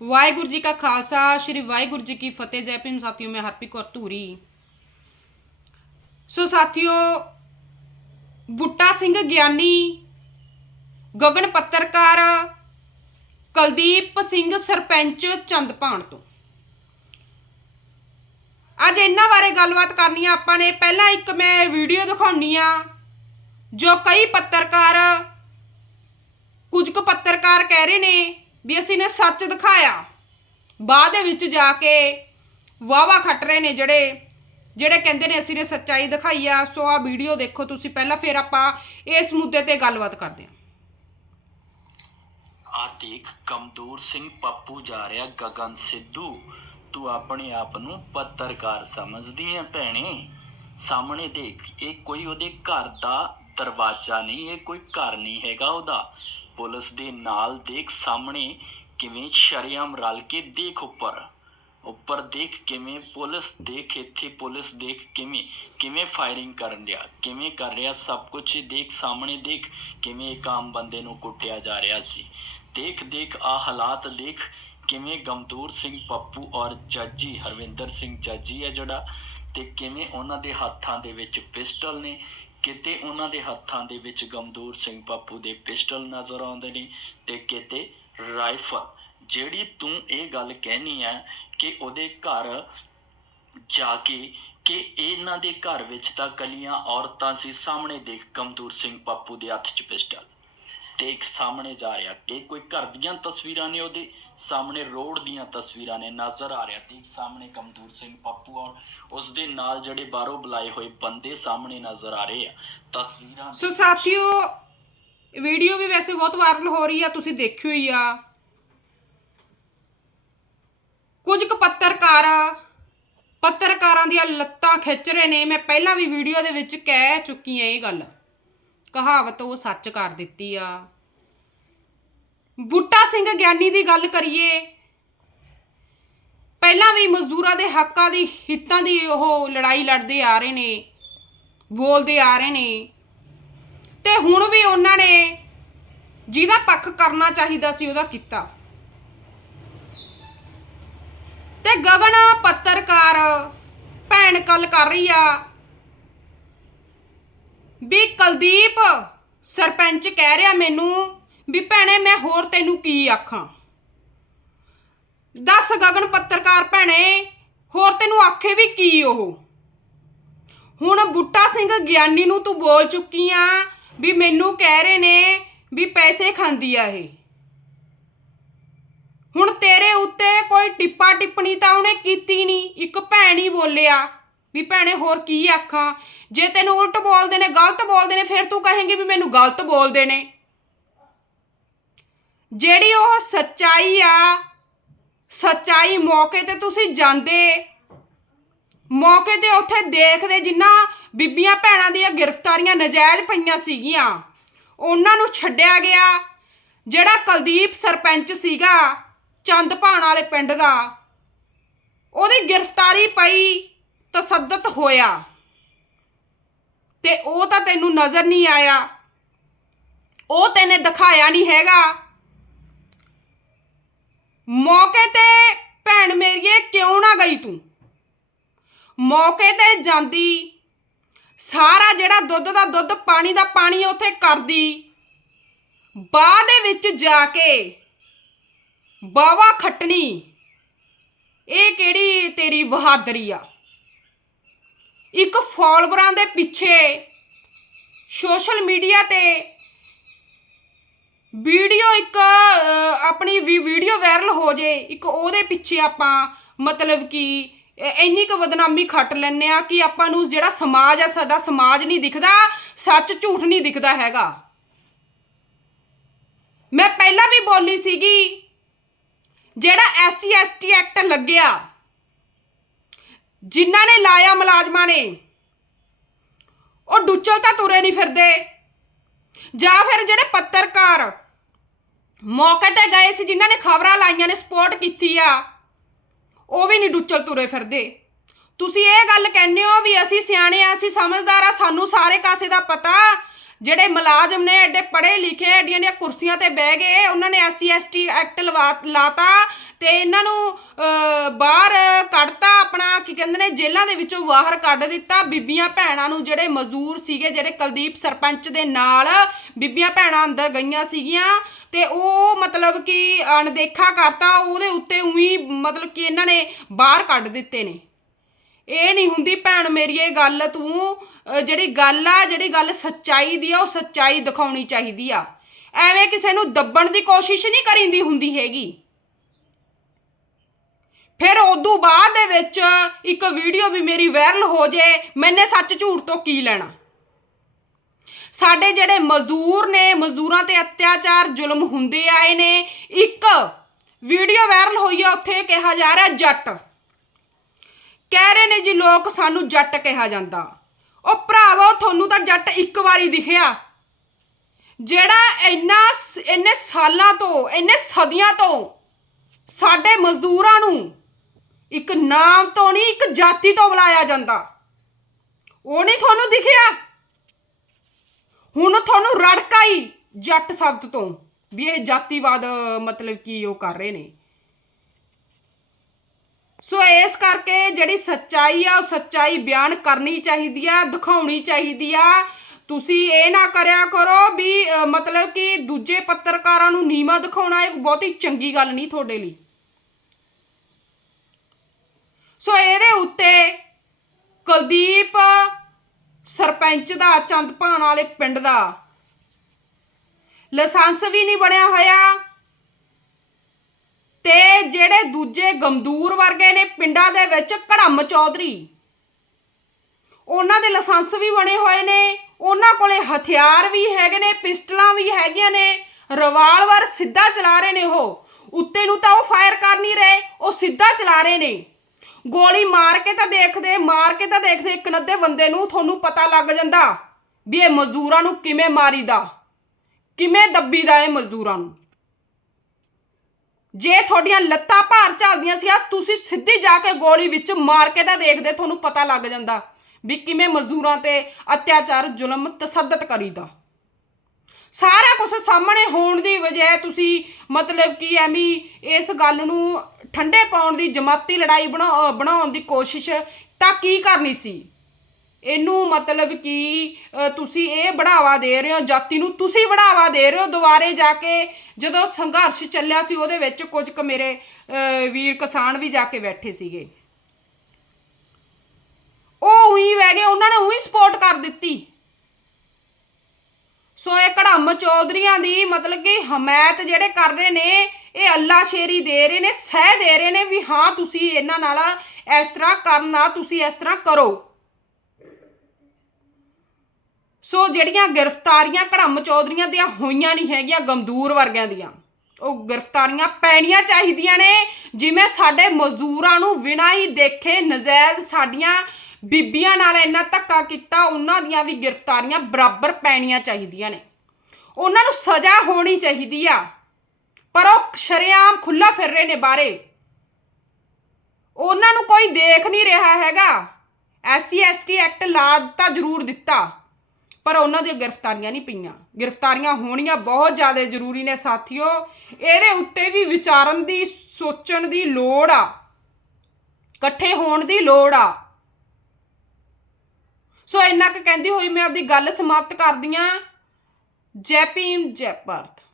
ਵਾਹਿਗੁਰੂ ਜੀ ਕਾ ਖਾਲਸਾ, ਸ੍ਰੀ ਵਾਹਿਗੁਰੂ ਜੀ ਕੀ ਫਤਿਹ। ਜੈ ਭੀਮ ਸਾਥੀਓ, ਮੈਂ ਹਰਪ੍ਰੀਤ ਕੌਰ ਧੂਰੀ। ਸੋ ਸਾਥੀਓ, ਬੁੱਟਾ ਸਿੰਘ ਗਿਆਨੀ, ਗਗਨ ਪੱਤਰਕਾਰ ਕੁਲਦੀਪ ਸਿੰਘ ਸਰਪੰਚ ਚੰਦਪਾਣ ਤੋਂ। ਅੱਜ ਇਹਨਾਂ ਬਾਰੇ ਗੱਲਬਾਤ ਕਰਨੀ ਆ ਆਪਾਂ ਨੇ। ਪਹਿਲਾਂ ਇੱਕ ਮੈਂ ਵੀਡੀਓ ਦਿਖਾਉਣੀ ਆ, ਜੋ ਕਈ ਪੱਤਰਕਾਰ, ਕੁਝ ਕੁ ਪੱਤਰਕਾਰ ਕਹਿ ਰਹੇ ਨੇ ਵੀ ਅਸੀਂ ਨੇ ਸੱਚ ਦਿਖਾਇਆ। ਬਾਅਦ ਦੇ ਵਿੱਚ ਜਾ ਕੇ ਵਾਵਾ ਖੱਟ ਰਹੇ ਨੇ ਜਿਹੜੇ ਜਿਹੜੇ ਕਹਿੰਦੇ ਨੇ ਅਸੀਂ ਨੇ ਸੱਚਾਈ ਦਿਖਾਈ ਆ। ਸੋ ਆ ਵੀਡੀਓ ਦੇਖੋ ਤੁਸੀਂ ਪਹਿਲਾਂ, ਫਿਰ ਆਪਾਂ ਇਸ ਮੁੱਦੇ ਤੇ ਗੱਲਬਾਤ ਕਰਦੇ ਹਾਂ। ਆਰਤਿਕ ਕਮਜ਼ੋਰ ਸਿੰਘ ਪੱਪੂ ਜਾ ਰਿਹਾ ਗਗਨ ਸਿੱਧੂ। ਤੂੰ ਆਪਣੇ ਆਪ ਨੂੰ ਪੱਤਰਕਾਰ ਸਮਝਦੀ ਹੈ ਭੈਣੇ। ਸਾਹਮਣੇ ਦੇਖ, ਇਹ ਕੋਈ ਉਹਦੇ ਘਰ ਦਾ ਦਰਵਾਜ਼ਾ ਨਹੀਂ, ਇਹ ਕੋਈ ਘਰ ਨਹੀਂ ਹੈਗਾ ਉਹਦਾ। ਪੁਲਿਸ ਦੇ ਨਾਲ ਦੇਖ ਸਾਹਮਣੇ ਕਿਵੇਂ ਸ਼ਰਿਆਮ ਰਲ ਕੇ ਦੇਖ ਉੱਪਰ ਉੱਪਰ ਦੇਖ ਕਿਵੇਂ ਪੁਲਿਸ ਦੇਖ, ਇੱਥੇ ਪੁਲਿਸ ਦੇਖ ਕਿਵੇਂ ਕਿਵੇਂ ਫਾਇਰਿੰਗ ਕਰਨ ਰਿਹਾ ਕਿਵੇਂ ਕਰ ਰਿਹਾ ਸਭ ਕੁਝ ਦੇਖ ਸਾਹਮਣੇ ਦੇਖ, ਕਿਵੇਂ ਇੱਕ ਆਮ ਬੰਦੇ ਨੂੰ ਕੁੱਟਿਆ ਜਾ ਰਿਹਾ ਸੀ। ਦੇਖ ਦੇਖ ਆ ਹਾਲਾਤ ਦੇਖ ਕਿਵੇਂ ਗਮਦੂਰ ਸਿੰਘ ਪੱਪੂ ਔਰ ਜੱਜੀ ਹਰਵਿੰਦਰ ਸਿੰਘ ਜੱਜੀ ਹੈ ਜਿਹੜਾ ਤੇ ਕਿਵੇਂ ਉਹਨਾਂ ਦੇ ਹੱਥਾਂ ਦੇ ਵਿੱਚ ਪਿਸਟਲ ਨੇ ਕਿਤੇ ਉਹਨਾਂ ਦੇ ਹੱਥਾਂ ਦੇ ਵਿੱਚ ਗਮਦੂਰ ਸਿੰਘ ਪੱਪੂ ਦੇ ਪਿਸਟਲ ਨਜ਼ਰ ਆਉਂਦੇ ਨੇ ਤੇ ਕਿਤੇ ਰਾਈਫਲ, ਜਿਹੜੀ ਤੂੰ ਇਹ ਗੱਲ ਕਹਿਨੀ ਹੈ ਕਿ ਉਹਦੇ ਘਰ ਜਾ ਕੇ ਕਿ ਇਹਨਾਂ ਦੇ ਘਰ ਵਿੱਚ ਤਾਂ ਕਲੀਆਂ ਔਰਤਾਂ ਸੀ, ਸਾਹਮਣੇ ਦੇਖ ਗਮਦੂਰ ਸਿੰਘ ਪੱਪੂ ਦੇ ਹੱਥ 'ਚ ਪਿਸਟਲ। ਦੇਖ ਸਾਹਮਣੇ ਜਾ ਰਿਹਾ ਕਿ ਕੋਈ ਘਰ ਦੀਆਂ ਤਸਵੀਰਾਂ ਨੇ ਉਹਦੇ, ਸਾਹਮਣੇ ਰੋਡ ਦੀਆਂ ਤਸਵੀਰਾਂ ਨੇ, ਨਜ਼ਰ ਆ ਰਿਹਾ, ਦੇਖ ਸਾਹਮਣੇ ਕਮਦੂਰ ਸਿੰਘ ਪੱਪੂ ਔਰ ਉਸ ਦੇ ਨਾਲ ਜਿਹੜੇ ਬਾਹਰੋਂ ਬੁਲਾਏ ਹੋਏ ਬੰਦੇ ਸਾਹਮਣੇ ਨਜ਼ਰ ਆ ਰਹੇ ਆ। ਤਸਵੀਰਾਂ ਸੋ ਸਾਥੀਓ, ਵੀਡੀਓ ਵੀ ਵੈਸੇ ਬਹੁਤ ਵਾਇਰਲ ਹੋ ਰਹੀ ਆ, ਤੁਸੀਂ ਦੇਖਿਓ ਹੀ ਆ। ਕੁਝ ਕੁ ਪੱਤਰਕਾਰ, ਪੱਤਰਕਾਰਾਂ ਦੀਆਂ ਲੱਤਾਂ ਖਿੱਚ ਰਹੇ ਨੇ, ਮੈਂ ਪਹਿਲਾਂ ਵੀ ਵੀਡੀਓ ਦੇ ਵਿੱਚ ਕਹਿ ਚੁੱਕੀ ਆ ਇਹ ਗੱਲ। ਕਹਾਵਤ ਉਹ ਸੱਚ ਕਰ ਦਿੱਤੀ ਆ। ਬੁੱਟਾ ਸਿੰਘ ਗਿਆਨੀ ਦੀ ਗੱਲ ਕਰੀਏ, ਪਹਿਲਾਂ ਵੀ ਮਜ਼ਦੂਰਾਂ ਦੇ ਹੱਕਾਂ ਦੀ, ਹਿੱਤਾਂ ਦੀ ਉਹ ਲੜਾਈ ਲੜਦੇ ਆ ਰਹੇ ਨੇ, ਬੋਲਦੇ ਆ ਰਹੇ ਨੇ। ਤੇ ਹੁਣ ਵੀ ਉਹਨਾਂ ਨੇ ਜਿਹਦਾ ਪੱਖ ਕਰਨਾ ਚਾਹੀਦਾ ਸੀ ਉਹਦਾ ਕੀਤਾ। ਤੇ ਗਗਨ ਪੱਤਰਕਾਰ ਭੈਣ ਕੱਲ ਕਰ ਰਹੀ ਆ। ਵੀ ਕੁਲਦੀਪ, ਸਰਪੰਚ ਕਹਿ ਰਿਹਾ ਮੈਨੂੰ ਵੀ ਭੈਣੇ ਮੈਂ ਹੋਰ ਤੈਨੂੰ ਕੀ ਆਖਾਂ। ਦੱਸ ਗਗਨ ਪੱਤਰਕਾਰ ਭੈਣੇ, ਹੋਰ ਤੈਨੂੰ ਆਖੇ ਵੀ ਕੀ ਉਹ? ਹੁਣ ਬੁੱਟਾ ਸਿੰਘ ਗਿਆਨੀ ਨੂੰ ਤੂੰ ਬੋਲ ਚੁੱਕੀ ਆ ਵੀ ਮੈਨੂੰ ਕਹਿ ਰਹੇ ਨੇ ਵੀ ਪੈਸੇ ਖਾਂਦੀ ਆ ਇਹ। ਹੁਣ ਤੇਰੇ ਉੱਤੇ ਕੋਈ ਟਿੱਪਾ ਟਿੱਪਣੀ ਤਾਂ ਉਹਨੇ ਕੀਤੀ ਨਹੀਂ ਇੱਕ ਭੈਣ ਹੀ ਬੋਲਿਆ। ਵੀ ਭੈਣੇ ਹੋਰ ਕੀ ਆਖਾਂ? ਜੇ ਤੈਨੂੰ ਉਲਟ ਬੋਲਦੇ ਨੇ, ਗਲਤ ਬੋਲਦੇ ਨੇ, ਫਿਰ ਤੂੰ ਕਹੇਂਗੀ ਵੀ ਮੈਨੂੰ ਗਲਤ ਬੋਲਦੇ ਨੇ। ਜਿਹੜੀ ਉਹ ਸੱਚਾਈ ਆ, ਸੱਚਾਈ ਮੌਕੇ ਤੇ ਤੁਸੀਂ ਜਾਂਦੇ, ਮੌਕੇ ਤੇ ਉੱਥੇ ਦੇਖਦੇ ਜਿੰਨਾ ਬੀਬੀਆਂ ਭੈਣਾਂ ਦੀਆਂ ਗ੍ਰਿਫਤਾਰੀਆਂ ਨਜਾਇਜ਼ ਪਈਆਂ ਸੀਗੀਆਂ, ਉਹਨਾਂ ਨੂੰ ਛੱਡਿਆ ਗਿਆ, ਜਿਹੜਾ ਕੁਲਦੀਪ ਸਰਪੰਚ ਸੀਗਾ ਚੰਦਪਾਣ ਵਾਲੇ ਪਿੰਡ ਦਾ। ਉਹਦੀ ਗ੍ਰਿਫਤਾਰੀ ਪਈ। ਤਸੱਦਤ ਹੋਇਆ। ਤੇ ਉਹ ਤਾਂ ਤੈਨੂੰ ਨਜ਼ਰ ਨਹੀਂ ਆਇਆ। ਉਹ ਤੈਨੇ ਦਿਖਾਇਆ ਨਹੀਂ ਹੈਗਾ। ਮੌਕੇ ਤੇ ਭੈਣ ਮੇਰੀਏ, ਕਿਉਂ ਨਾ ਗਈ ਤੂੰ? ਮੌਕੇ ਤੇ ਜਾਂਦੀ। ਸਾਰਾ ਜਿਹੜਾ ਦੁੱਧ ਦਾ ਦੁੱਧ, ਪਾਣੀ ਦਾ ਪਾਣੀ ਉੱਥੇ ਕਰਦੀ। ਬਾਅਦ ਦੇ ਵਿੱਚ ਜਾ ਕੇ ਬਾਵਾ ਖੱਟਣੀ। ਇਹ ਕਿਹੜੀ ਤੇਰੀ ਬਹਾਦਰੀ ਆ? ਇੱਕ ਫਾਲੋਵਰਾਂ ਦੇ ਪਿੱਛੇ ਸੋਸ਼ਲ ਮੀਡੀਆ ਤੇ ਵੀਡੀਓ ਇੱਕ ਆਪਣੀ ਵੀ ਵੀਡੀਓ ਵਾਇਰਲ ਹੋ ਜੇ, ਇੱਕ ਉਹਦੇ ਪਿੱਛੇ ਆਪਾਂ ਮਤਲਬ ਕਿ ਇੰਨੀ ਕੁ ਬਦਨਾਮੀ ਖੱਟ ਲੈਨੇ ਆ ਕਿ ਆਪਾਂ ਨੂੰ ਜਿਹੜਾ ਸਮਾਜ ਆ, ਸਾਡਾ ਸਮਾਜ ਨਹੀਂ ਦਿਖਦਾ, ਸੱਚ ਝੂਠ ਨਹੀਂ ਦਿਖਦਾ ਹੈਗਾ। ਮੈਂ ਪਹਿਲਾਂ ਵੀ ਬੋਲੀ ਸੀਗੀ, ਜਿਹੜਾ ਐਸਸੀ ਐਸਟੀ ਐਕਟ ਲੱਗਿਆ ਜਿਨ੍ਹਾਂ ਨੇ ਲਾਇਆ ਮੁਲਾਜ਼ਮਾਂ ਨੇ, ਉਹ ਡੁੱਚਲ ਤਾਂ ਤੁਰੇ ਨਹੀਂ ਫਿਰਦੇ। ਜਾਂ ਫਿਰ ਜਿਹੜੇ ਪੱਤਰਕਾਰ ਮੌਕੇ ਤੇ ਗਏ ਸੀ, ਜਿਨ੍ਹਾਂ ਨੇ ਖਬਰਾਂ ਲਾਈਆਂ ਨੇ, ਸਪੋਰਟ ਕੀਤੀ ਆ, ਉਹ ਵੀ ਨਹੀਂ ਡੁੱਚਲ ਤੁਰੇ ਫਿਰਦੇ। ਤੁਸੀਂ ਇਹ ਗੱਲ ਕਹਿੰਦੇ ਹੋ ਵੀ ਅਸੀਂ ਸਿਆਣੇ ਆ, ਅਸੀਂ ਸਮਝਦਾਰ ਆ, ਸਾਨੂੰ ਸਾਰੇ ਕਾਸੇ ਦਾ ਪਤਾ। ਜਿਹੜੇ ਮੁਲਾਜ਼ਮ ਨੇ, ਐਡੇ ਪੜ੍ਹੇ ਲਿਖੇ, ਐਡੀਆਂ ਦੀਆਂ ਕੁਰਸੀਆਂ ਤੇ ਬਹਿ ਗਏ, ਉਹਨਾਂ ਨੇ ਐਸਸੀ ਐਸਟੀ ਐਕਟ ਲਵਾ ਲਾਤਾ ਤੇ ਇਹਨਾਂ ਨੂੰ ਬਾਹਰ ਕੀ ਕਹਿੰਦੇ ਨੇ, ਜੇਲ੍ਹਾਂ ਦੇ ਵਿੱਚੋਂ ਬਾਹਰ ਕੱਢ ਦਿੱਤਾ। ਬੀਬੀਆਂ ਭੈਣਾਂ ਨੂੰ ਜਿਹੜੇ ਮਜ਼ਦੂਰ ਸੀਗੇ, ਜਿਹੜੇ ਕੁਲਦੀਪ ਸਰਪੰਚ ਦੇ ਨਾਲ ਬੀਬੀਆਂ ਭੈਣਾਂ ਅੰਦਰ ਗਈਆਂ ਸੀਗੀਆਂ ਤੇ ਉਹ ਮਤਲਬ ਕਿ ਅਣਦੇਖਾ ਕਰਤਾ, ਉਹਦੇ ਉੱਤੇ ਉਹੀ ਮਤਲਬ ਕਿ ਇਹਨਾਂ ਨੇ ਬਾਹਰ ਕੱਢ ਦਿੱਤੇ ਨੇ। ਇਹ ਨਹੀਂ ਹੁੰਦੀ, ਭੈਣ ਮੇਰੀ, ਇਹ ਗੱਲ ਤੂੰ ਜਿਹੜੀ ਗੱਲ ਆ, ਜਿਹੜੀ ਗੱਲ ਸੱਚਾਈ ਦੀ ਆ, ਉਹ ਸੱਚਾਈ ਦਿਖਾਉਣੀ ਚਾਹੀਦੀ ਆ। ਐਵੇਂ ਕਿਸੇ ਨੂੰ ਦੱਬਣ ਦੀ ਕੋਸ਼ਿਸ਼ ਨਹੀਂ ਕਰੀਂਦੀ ਹੁੰਦੀ ਹੈਗੀ। ਫਿਰ ਉਦੋਂ ਬਾਅਦ ਦੇ ਵਿੱਚ ਇੱਕ ਵੀਡੀਓ ਵੀ ਮੇਰੀ ਵਾਇਰਲ ਹੋ ਜੇ, ਮੈਨੇ ਸੱਚ ਝੂਠ ਤੋਂ ਕੀ ਲੈਣਾ? ਸਾਡੇ ਜਿਹੜੇ ਮਜ਼ਦੂਰ ਨੇ, ਮਜ਼ਦੂਰਾਂ ਤੇ ਅਤਿਆਚਾਰ ਜ਼ੁਲਮ ਹੁੰਦੇ ਆਏ ਨੇ, ਇੱਕ ਵੀਡੀਓ ਵਾਇਰਲ ਹੋਈ ਆ, ਉੱਥੇ ਕਿਹਾ ਜਾ ਰਿਹਾ ਜੱਟ। ਕਹਿ ਰਹੇ ਨੇ ਜੀ ਲੋਕ ਸਾਨੂੰ ਜੱਟ ਕਿਹਾ ਜਾਂਦਾ। ਉਹ ਭਰਾਵੋ, ਤੁਹਾਨੂੰ ਤਾਂ ਜੱਟ ਇੱਕ ਵਾਰੀ ਦਿਖਿਆ। ਜਿਹੜਾ ਇੰਨਾ ਸ- ਇੰਨੇ ਸਾਲਾਂ ਤੋਂ, ਇੰਨੇ ਸਦੀਆਂ ਤੋਂ ਸਾਡੇ ਮਜ਼ਦੂਰਾਂ ਨੂੰ ਇੱਕ ਨਾਮ ਤੋਂ ਨਹੀਂ, ਇੱਕ ਜਾਤੀ ਤੋਂ ਬੁਲਾਇਆ ਜਾਂਦਾ। ਉਹ ਨਹੀਂ ਤੁਹਾਨੂੰ ਦਿਖਿਆ? ਹੁਣ ਤੁਹਾਨੂੰ ਰੜਕਾ ਹੀ ਜੱਟ ਸ਼ਬਦ ਤੋਂ, ਵੀ ਇਹ ਜਾਤੀਵਾਦ, ਮਤਲਬ ਕੀ ਉਹ ਕਰ ਰਹੇ ਨੇ। ਸੋ ਇਸ ਕਰਕੇ ਜਿਹੜੀ ਸੱਚਾਈ ਆ, ਉਹ ਸੱਚਾਈ ਬਿਆਨ ਕਰਨੀ ਚਾਹੀਦੀ ਆ, ਦਿਖਾਉਣੀ ਚਾਹੀਦੀ ਆ। ਤੁਸੀਂ ਇਹ ਨਾ ਕਰਿਆ ਕਰੋ ਵੀ ਮਤਲਬ ਕਿ ਦੂਜੇ ਪੱਤਰਕਾਰਾਂ ਨੂੰ ਨੀਵਾ ਦਿਖਾਉਣਾ ਇੱਕ ਬਹੁਤੀ ਚੰਗੀ ਗੱਲ ਨਹੀਂ ਤੁਹਾਡੇ ਲਈ। ਸੋ ਇਹਦੇ ਉੱਤੇ ਕੁਲਦੀਪ ਸਰਪੰਚ ਦਾ ਚੰਦਪਾਣ ਵਾਲੇ ਪਿੰਡ ਦਾ ਲਾਇਸੈਂਸ ਵੀ ਨਹੀਂ ਬਣਿਆ ਹੋਇਆ। ਤੇ ਜਿਹੜੇ ਦੂਜੇ ਗਮਦੂਰ ਵਰਗੇ ਨੇ ਪਿੰਡਾਂ ਦੇ ਵਿੱਚ ਕੜਮ ਚੌਧਰੀ, ਉਹਨਾਂ ਦੇ ਲਾਇਸੈਂਸ ਵੀ ਬਣੇ ਹੋਏ ਨੇ। ਉਹਨਾਂ ਕੋਲੇ ਹਥਿਆਰ ਵੀ ਹੈਗੇ ਨੇ, ਪਿਸਟਲਾਂ ਵੀ ਹੈਗੀਆਂ ਨੇ। ਰਿਵਾਲਵਰ ਸਿੱਧਾ ਚਲਾ ਰਹੇ ਨੇ ਉਹ। ਉੱਤੇ ਨੂੰ ਤਾਂ ਉਹ ਫਾਇਰ ਕਰ ਨਹੀਂ ਰਹੇ, ਉਹ ਸਿੱਧਾ ਚਲਾ ਰਹੇ ਨੇ। ਗੋਲੀ ਮਾਰ ਕੇ ਤਾਂ ਦੇਖਦੇ, ਮਾਰ ਕੇ ਤਾਂ ਦੇਖਦੇ, ਇੱਕ ਨੱਦੇ ਬੰਦੇ ਨੂੰ ਤੁਹਾਨੂੰ ਪਤਾ ਲੱਗ ਜਾਂਦਾ ਵੀ ਇਹ ਮਜ਼ਦੂਰਾਂ ਨੂੰ ਕਿਵੇਂ ਮਾਰੀਦਾ, ਕਿਵੇਂ ਦੱਬੀਦਾ ਇਹ ਮਜ਼ਦੂਰਾਂ ਨੂੰ। ਜੇ ਤੁਹਾਡੀਆਂ ਲੱਤਾਂ ਭਾਰ ਚੱਲਦੀਆਂ ਸੀ ਆ ਤੁਸੀਂ ਸਿੱਧੀ ਜਾ ਕੇ ਗੋਲੀ ਵਿੱਚ ਮਾਰ ਕੇ ਤਾਂ ਦੇਖਦੇ, ਤੁਹਾਨੂੰ ਪਤਾ ਲੱਗ ਜਾਂਦਾ ਵੀ ਕਿਵੇਂ ਮਜ਼ਦੂਰਾਂ ਤੇ ਅਤਿਆਚਾਰ, ਜ਼ੁਲਮ, ਤਸੱਦਦ ਕਰੀਦਾ। ਸਾਰਾ ਕੁਝ ਸਾਹਮਣੇ ਹੋਣ ਦੀ ਵਜ੍ਹਾ ਤੁਸੀਂ ਮਤਲਬ ਕਿ ਐਵੇਂ ਇਸ ਗੱਲ ਨੂੰ ਠੰਡੇ ਪਾਉਣ ਦੀ ਜਮਾਤੀ ਲੜਾਈ ਬਣਾ ਬਣਾਉਣ ਦੀ ਕੋਸ਼ਿਸ਼ ਤਾਂ ਕੀ ਕਰਨੀ ਸੀ? ਇਹਨੂੰ ਮਤਲਬ ਕਿ ਤੁਸੀਂ ਇਹ ਬੜਾਵਾ ਦੇ ਰਹੇ ਹੋ, ਜਾਤੀ ਨੂੰ ਤੁਸੀਂ ਬੜਾਵਾ ਦੇ ਰਹੇ ਹੋ ਦੁਬਾਰੇ ਜਾ ਕੇ ਜਦੋਂ ਸੰਘਰਸ਼ ਚੱਲਿਆ ਸੀ ਉਹਦੇ ਵਿੱਚ ਕੁਝ ਕੁ ਮੇਰੇ ਵੀਰ ਕਿਸਾਨ ਵੀ ਜਾ ਕੇ ਬੈਠੇ ਸੀਗੇ। ਉਹ ਉਹੀ ਵਹਿ ਗਏ, ਉਹਨਾਂ ਨੇ ਉਹੀ ਸਪੋਰਟ ਕਰ ਦਿੱਤੀ। ਸੋ ਇਹ ਕੜਮ ਚੌਧਰੀਆਂ ਦੀ ਮਤਲਬ ਕਿ ਹਮਾਇਤ ਜਿਹੜੇ ਕਰ ਰਹੇ ਨੇ ਇਹ ਅੱਲਾ ਸ਼ੇਰੀ ਦੇ ਰਹੇ ਨੇ, ਸਹਿ ਦੇ ਰਹੇ ਨੇ ਵੀ ਹਾਂ ਤੁਸੀਂ ਇਹਨਾਂ ਨਾਲ ਇਸ ਤਰ੍ਹਾਂ ਕਰਨਾ ਤੁਸੀਂ ਇਸ ਤਰ੍ਹਾਂ ਕਰੋ। ਸੋ ਜਿਹੜੀਆਂ ਗ੍ਰਿਫਤਾਰੀਆਂ ਘੜਮ ਚੌਧਰੀਆਂ ਦੀਆਂ ਹੋਈਆਂ ਨਹੀਂ ਹੈਗੀਆਂ ਗਮਦੂਰ ਵਰਗਿਆਂ ਦੀਆਂ, ਉਹ ਗ੍ਰਿਫਤਾਰੀਆਂ ਪੈਣੀਆਂ ਚਾਹੀਦੀਆਂ ਨੇ, ਜਿਵੇਂ ਸਾਡੇ ਮਜ਼ਦੂਰਾਂ ਨੂੰ ਬਿਨਾਂ ਹੀ ਦੇਖੇ ਨਜਾਇਜ਼ ਸਾਡੀਆਂ ਬੀਬੀਆਂ ਨਾਲ ਇੰਨਾ ਧੱਕਾ ਕੀਤਾ, ਉਹਨਾਂ ਦੀਆਂ ਵੀ ਗ੍ਰਿਫਤਾਰੀਆਂ ਬਰਾਬਰ ਪੈਣੀਆਂ ਚਾਹੀਦੀਆਂ ਨੇ। ਉਹਨਾਂ ਨੂੰ ਸਜ਼ਾ ਹੋਣੀ ਚਾਹੀਦੀ ਆ। ਪਰ ਉਹ ਸ਼ਰੇਆਮ ਖੁੱਲਾ ਫਿਰ ਰਹੇ ਨੇ ਬਾਰੇ ਉਹਨਾਂ ਨੂੰ ਕੋਈ ਦੇਖ ਨਹੀਂ ਰਿਹਾ ਹੈਗਾ। ਐਸਸੀ ਐਸਟੀ ਐਕਟ ਲਾ ਤਾਂ ਜ਼ਰੂਰ ਦਿੱਤਾ। ਪਰ ਉਹਨਾਂ ਦੀਆਂ ਗ੍ਰਿਫਤਾਰੀਆਂ ਨਹੀਂ ਪਈਆਂ। ਗ੍ਰਿਫਤਾਰੀਆਂ ਹੋਣੀਆਂ ਬਹੁਤ ਜ਼ਿਆਦਾ ਜ਼ਰੂਰੀ ਨੇ ਸਾਥੀਓ। ਇਹਦੇ ਉੱਤੇ ਵੀ ਵਿਚਾਰਨ ਦੀ, ਸੋਚਣ ਦੀ ਲੋੜ ਆ। ਇਕੱਠੇ ਹੋਣ ਦੀ ਲੋੜ ਆ। ਸੋ ਇੰਨਾ ਕੁ ਕਹਿੰਦੀ ਹੋਈ ਮੈਂ ਆਪਦੀ ਗੱਲ ਸਮਾਪਤ ਕਰਦੀ ਆ। ਜੈ ਭੀਮ, ਜੈ ਭਾਰਤ।